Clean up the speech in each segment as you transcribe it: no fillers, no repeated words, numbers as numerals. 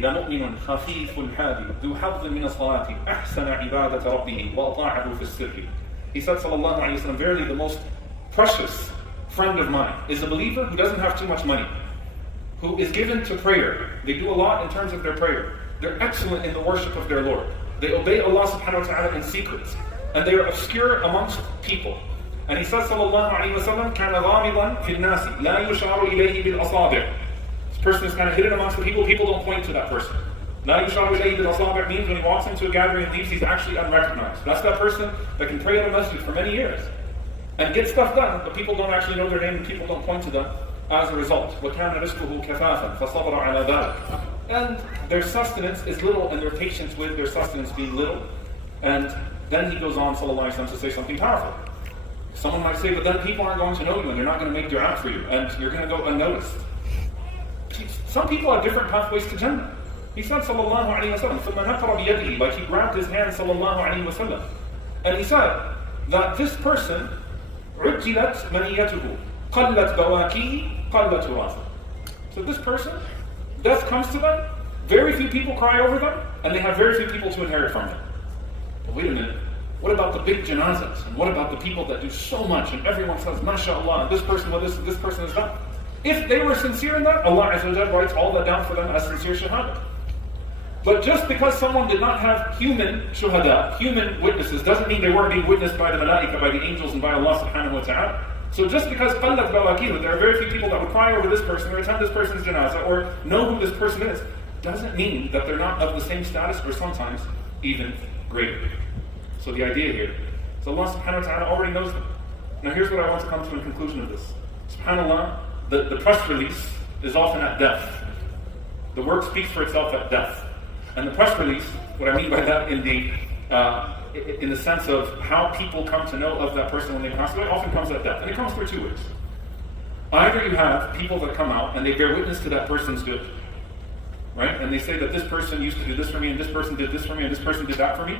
لمؤمن خفيف الحال ذو حظ من الصلاة أحسن عبادة ربه وأطاعه في السر. He said, sallallahu alayhi wa sallam, verily the most precious friend of mine is a believer who doesn't have too much money, who is given to prayer. They do a lot in terms of their prayer. They're excellent in the worship of their Lord. They obey Allah subhanahu wa ta'ala in secret. And they are obscure amongst people. And he says, sallallahu alayhi wa sallam, كَانَ غَامِضًا فِي النَّاسِ لَا يُشْعَرُ إِلَيْهِ بِالْأَصَابِعِ. This person is kind of hidden amongst the people. People don't point to that person. لَا يُشْعَرُ إِلَيْهِ بِالْأَصَابِعِ means when he walks into a gathering and leaves, he's actually unrecognized. That's that person that can pray at a masjid for many years and get stuff done, but people don't actually know their name and people don't point to them as a result. وَكَانَ رِزْقُهُ كَفَافًا فَصَبَرَ عَلَى ذَلِكَ. And their sustenance is little, and their patience with their sustenance being little. And then he goes on, sallallahu alayhi wa sallam, to say something powerful. Someone might say, but then people aren't going to know you and they're not going to make dua for you and you're going to go unnoticed. Some people have different pathways to Jannah. He said, sallallahu alayhi wa sallam, ثُمَّ نَقَرَ بِيَدِهِ, like he grabbed his hand, sallallahu alayhi wa sallam. And he said that this person, عُجِّلَتْ مَنِيَّتُهُ قَلَّتْ بَوَاكِيهِ قَلَّتْ وَرَاثُهُ. So this person, death comes to them, very few people cry over them, and they have very few people to inherit from them. But wait a minute, what about the big janazas? And what about the people that do so much, and everyone says, MashaAllah, and this person, what this person is done? If they were sincere in that, Allah Azza wa Jalla writes all that down for them as sincere shahada. But just because someone did not have human shuhada, human witnesses, doesn't mean they weren't being witnessed by the malaika, by the angels, and by Allah subhanahu wa ta'ala. So just because qallat bawakihu, there are very few people that would cry over this person, or attend this person's janazah, or know who this person is, doesn't mean that they're not of the same status, or sometimes even greater. So the idea here is Allah subhanahu wa ta'ala already knows them. Now here's what I want to come to in conclusion of this. SubhanAllah, the press release is often at death. The work speaks for itself at death. And the press release, what I mean by that in the sense of how people come to know of that person when they pass away, often comes at death. And it comes through two ways. Either you have people that come out and they bear witness to that person's good. Right? And they say that this person used to do this for me, and this person did this for me, and this person did that for me.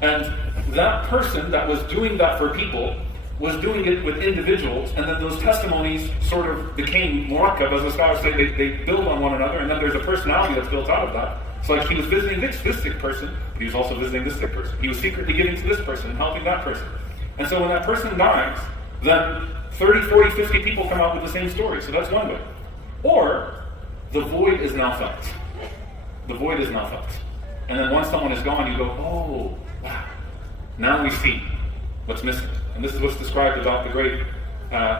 And that person that was doing that for people was doing it with individuals, and then those testimonies sort of became murakkab, as the scholars say, they build on one another, and then there's a personality that's built out of that. So like he was visiting this sick person, but he was also visiting this sick person. He was secretly giving to this person and helping that person. And so when that person dies, then 30, 40, 50 people come out with the same story. So that's one way. Or the void is now felt. The void is now felt. And then once someone is gone, you go, oh, wow. Now we see what's missing. And this is what's described about the great